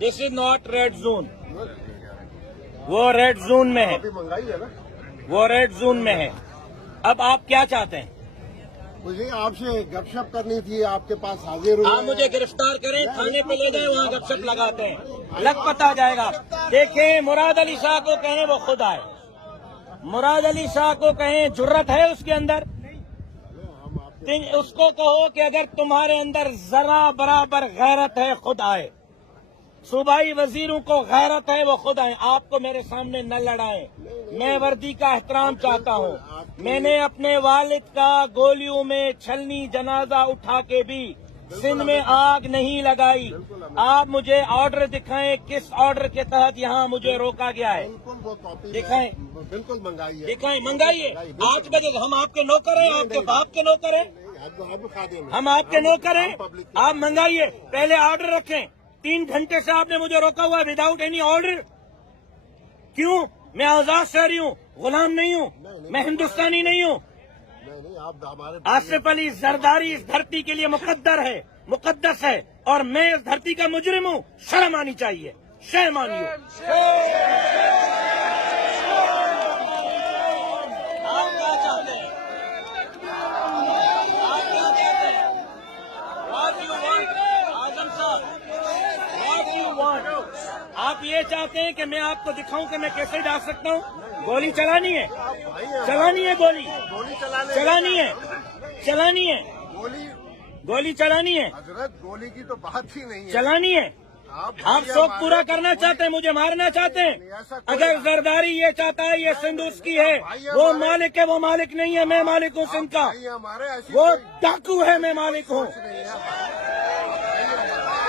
This is not red zone, वो red zone में है, वो रेड जोन में है। अब आप क्या चाहते हैं? मुझे आपसे गपशप करनी थी, आपके पास हाजिर हुए। आप मुझे गिरफ्तार करें, थाने पे ले जाए, वहाँ गपशप लगाते हैं, लग पता जाएगा। देखें, मुराद अली शाह को कहें वो खुद आए, मुराद अली शाह को कहें जुर्रत है उसके अंदर, उसको कहो कि अगर तुम्हारे अंदर जरा बराबर गैरत है खुद आए। सूबाई वजीरों को गैरत है वो खुद आए, आपको मेरे सामने न लड़ाएं। मैं वर्दी का एहतराम चाहता हूँ। मैंने अपने वालिद का गोलियों में छलनी जनाजा उठा के भी सिंध में आग नहीं लगाई। आप मुझे ऑर्डर दिखाएं, किस ऑर्डर के तहत यहाँ मुझे रोका गया है, दिखाएं। बिल्कुल मंगाइए, दिखाएं, मंगाइए। 8 बजे हम आपके नौकर हैं, आपके बाप के नौकर हैं, हम आपके नौकर हैं, आप मंगाइए। पहले ऑर्डर रखें। 3 घंटे से आपने मुझे रोका हुआ है विदाउट एनी ऑर्डर। क्यों? मैं आजाद शहरी हूँ, गुलाम नहीं हूँ, मैं हिंदुस्तानी नहीं हूँ। आसिफ अली जरदारी इस धरती के लिए मुकद्दर है, मुकद्दस है, और मैं इस धरती का मुजरिम हूँ। शर्म आनी चाहिए, शर्म आनी हो। आप ये चाहते हैं कि मैं आपको दिखाऊं कि मैं कैसे जा सकता हूं? गोली चलानी है, चलानी है, गोली चलानी है, चलानी है, गोली चलानी है। हजरत गोली की तो बात ही नहीं है, चलानी है। आप शौक पूरा करना चाहते हैं, मुझे मारना चाहते हैं। अगर जरदारी ये चाहता है ये सिंध उसकी है, वो मालिक है, वो मालिक नहीं है, मैं मालिक हूँ सिंध का। वो डाकू है, मैं मालिक हूँ,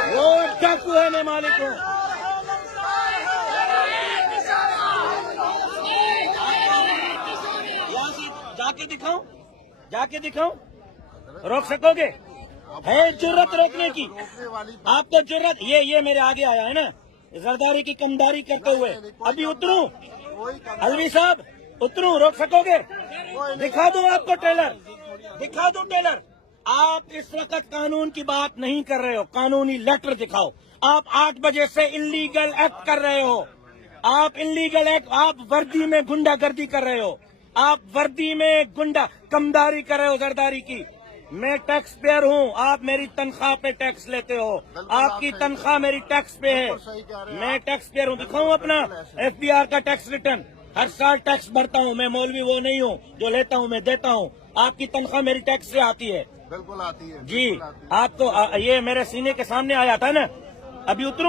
वो डाकू है, मैं मालिक हूँ। जाके दिखाऊं, जाके दिखाऊं? रोक सकोगे? है जुर्रत रोकने की? आपको जुर्रत? ये मेरे आगे आया है ना, जरदारी की कमदारी करते हुए। अभी उतरूं? अलवी साहब उतरूं? रोक सकोगे? दिखा दूं आपको टेलर, दिखा दूं टेलर? आप इस वक्त कानून की बात नहीं कर रहे हो, कानूनी लेटर दिखाओ। आप 8 बजे से इलीगल एक्ट कर रहे हो, आप इलीगल एक्ट, आप वर्दी में गुंडागर्दी कर रहे हो, आप वर्दी में गुंडा कमदारी कर रहे हो जरदारी की। मैं टैक्स पेयर हूँ, आप मेरी तनख्वाह पे टैक्स लेते हो, आपकी तनख्वाह मेरी टैक्स पे है, मैं टैक्स पेयर हूँ। दिखाऊं अपना FBR का टैक्स रिटर्न? हर साल टैक्स भरता हूँ मैं, मौलवी वो नहीं हूँ जो लेता हूँ मैं देता हूँ। आपकी तनख्वाह मेरी टैक्स से आती है। बिल्कुल आती है जी। आपको ये मेरे सीने के सामने आया था ना, अभी उतरूं?